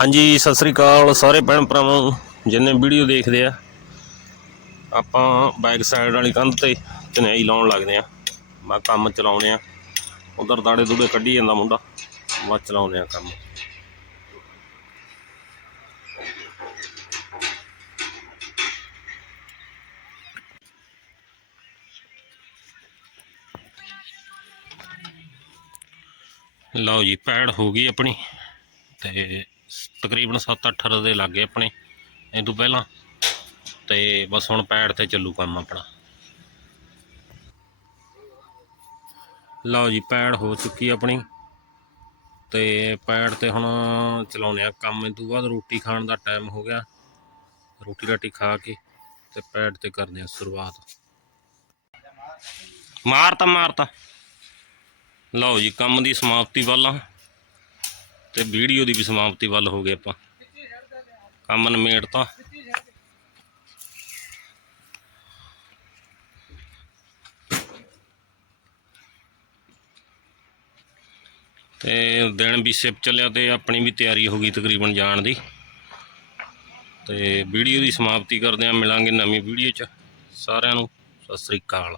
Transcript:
ਹਾਂਜੀ, ਸਤਿ ਸ੍ਰੀ ਅਕਾਲ ਸਾਰੇ ਭੈਣ ਭਰਾਵਾਂ ਨੂੰ ਜਿੰਨੇ ਵੀਡੀਓ ਦੇਖਦੇ ਆ। ਆਪਾਂ ਬੈਕ ਸਾਈਡ ਵਾਲੀ ਕੰਧ ਤੇ ਚਨਾਈ ਲਾਉਣ ਲੱਗਦੇ ਆ। ਮੈਂ ਕੰਮ ਚਲਾਉਣੇ ਆ। ਉਧਰ ਦਾੜੇ ਦੂੜੇ ਕੱਢੀ ਜਾਂਦਾ ਮੁੰਡਾ। ਮੈਂ ਚਲਾਉਣੇ ਆ ਕੰਮ। ਲਓ ਜੀ, ਪੈੜ ਹੋ ਗਈ ਆਪਣੀ। ਤੇ ਤਕਰੀਬਨ 7-8 ਦੇ ਲੱਗੇ ਆਪਣੇ, ਇਹ ਤੋਂ ਪਹਿਲਾਂ। ਤੇ ਬਸ ਹੁਣ ਪੈੜ ਤੇ ਚੱਲੂ ਕੰਮ ਆਪਣਾ। ਲਓ ਜੀ, ਪੈੜ ਹੋ ਚੁੱਕੀ ਆਪਣੀ। ਤੇ ਪੈੜ ਤੇ ਹੁਣ ਚਲਾਉਨੇ ਆ ਕੰਮ। ਇਹ ਤੋਂ ਬਾਅਦ ਰੋਟੀ ਖਾਣ ਦਾ ਟਾਈਮ ਹੋ ਗਿਆ। ਰੋਟੀ ਰਾਟੀ ਖਾ ਕੇ ਤੇ ਪੈੜ ਤੇ ਕਰਦੇ ਆ ਸ਼ੁਰੂਆਤ। ਮਾਰਤਾ ਮਾਰਤਾ। ਲਓ ਜੀ, ਕੰਮ ਦੀ ਸਮਾਪਤੀ ਵੱਲ ਆ। ਤੇ ਵੀਡੀਓ ਦੀ ਵੀ ਸਮਾਪਤੀ ਵੱਲ ਹੋ ਗਏ ਆਪਾਂ। ਕੰਮ ਨਿਮੇੜਤਾ ਤੇ। ਦਿਨ ਵੀ ਸਿਪ ਚੱਲਿਆ ਤੇ ਆਪਣੀ ਵੀ ਤਿਆਰੀ ਹੋ ਗਈ ਤਕਰੀਬਨ ਜਾਣ ਦੀ। ਤੇ ਵੀਡੀਓ ਦੀ ਸਮਾਪਤੀ ਕਰਦੇ ਆ ਮਿਲਾਂਗੇ ਨਵੀਂ ਵੀਡੀਓ 'ਚ। ਸਾਰਿਆਂ ਨੂੰ ਸਤਿ ਸ੍ਰੀ ਅਕਾਲ।